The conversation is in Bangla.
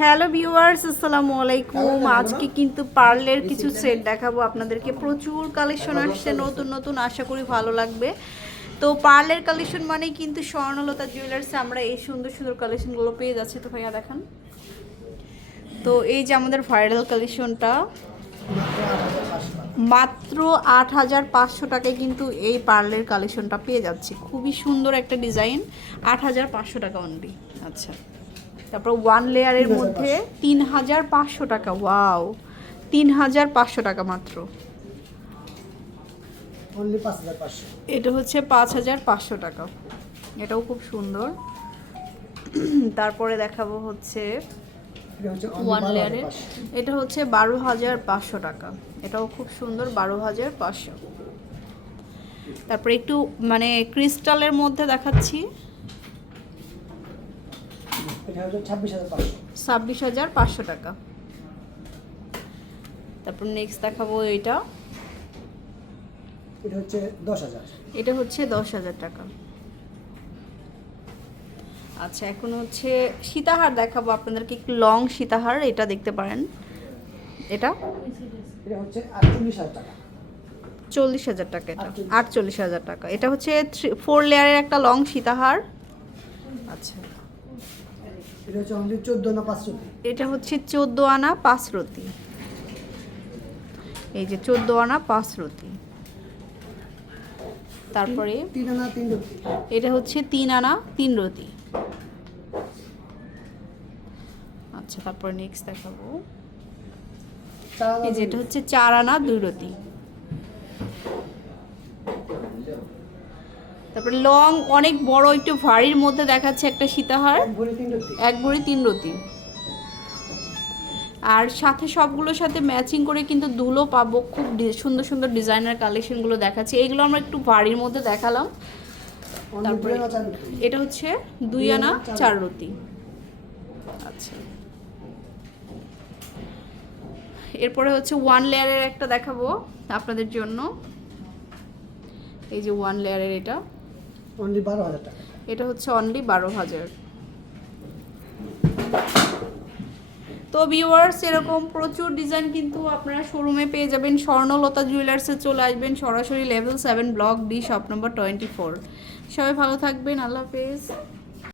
হ্যালো ভিউয়ার্স আসসালামু আলাইকুম। আজকে কিন্তু পার্লের কিছু সেট দেখাবো আপনাদেরকে। প্রচুর কালেকশন আসছে নতুন নতুন আশা করি ভালো লাগবে। তো পার্লের কালেকশন মানেই কিন্তু স্বর্ণলতা জুয়েলার্সে আমরা এই সুন্দর সুন্দর কালেকশনগুলো পেয়ে যাচ্ছি। তো ভাইয়া দেখান। তো এই যে আমাদের ভাইরাল কালেকশনটা মাত্র আট হাজার পাঁচশো টাকায় কিন্তু এই পার্লের কালেকশনটা পেয়ে যাচ্ছি। খুবই সুন্দর একটা ডিজাইন আট হাজার পাঁচশো টাকা অনলি আচ্ছা। তারপর ওয়ান লেয়ারের মধ্যে তিন হাজার পাঁচশো টাকা ওয়াও তিন হাজার পাঁচশো টাকা মাত্র। এটা হচ্ছে পাঁচ হাজার পাঁচশো টাকা। এটাও খুব সুন্দর। তারপরে দেখাবো হচ্ছে ওয়ান লেয়ারের এটা হচ্ছে বারো হাজার পাঁচশো টাকা। এটাও খুব সুন্দর বারো হাজার পাঁচশো। তারপরে একটু মানে ক্রিস্টালের মধ্যে দেখাচ্ছি। এটা ছাব্বিশ হাজার পাঁচশো। ছাব্বিশ হাজার পাঁচশো টাকা। তারপর নেক্সট দেখাবো এটা এটা হচ্ছে দশ হাজার। এটা হচ্ছে দশ হাজার টাকা। আচ্ছা এখন হচ্ছে সীতাহার দেখাবো আপনাদেরকে একটু লং সীতাহার এটা দেখতে পারেন। এটা? এটা হচ্ছে আটচল্লিশ হাজার টাকা। চল্লিশ হাজার টাকা এটা আটচল্লিশ। আটচল্লিশ হাজার টাকা। এটা হচ্ছে ফোর লেয়ারের একটা লং সীতাহার। আচ্ছা। এটা হচ্ছে চোদ্দ এটা হচ্ছে আনা পাঁচ রতি এই যে চোদ্দ আনা পাঁচ রতি তারপরে তিন আনা তিন রুপি এটা হচ্ছে তিন আনা তিন রতি। আচ্ছা তারপর নেক্সট দেখাবো। এই যে এটা হচ্ছে চার আনা দুই রতি। তারপরে লং অনেক বড় একটু ভারীর মধ্যে দেখাচ্ছে একটা সীতাহার। এক ভরি তিন রতি। আর সাথে সবগুলোর সাথে ম্যাচিং করে কিন্তু দুলো পাবো খুব সুন্দর সুন্দর ডিজাইনার কালেকশনগুলো দেখাচ্ছি। এগুলো আমরা একটু ভারীর মধ্যে দেখালাম। রুপি এটা হচ্ছে দুই আনা চার রতি। আচ্ছা। এরপরে হচ্ছে ওয়ান লেয়ারের একটা দেখাবো আপনাদের জন্য। এই যে ওয়ান লেয়ারের এটা। অনলি বারো হাজার টাকা। এটা হচ্ছে অনলি বারো হাজার। তো ভিউয়ার্স এরকম প্রচুর ডিজাইন কিন্তু আপনারা শোরুমে পেয়ে যাবেন। স্বর্ণলতা জুয়েলার্সে চলে আসবেন সরাসরি level seven block D shop number twenty four সবাই ভালো থাকবেন, আল্লাহ হাফেজ।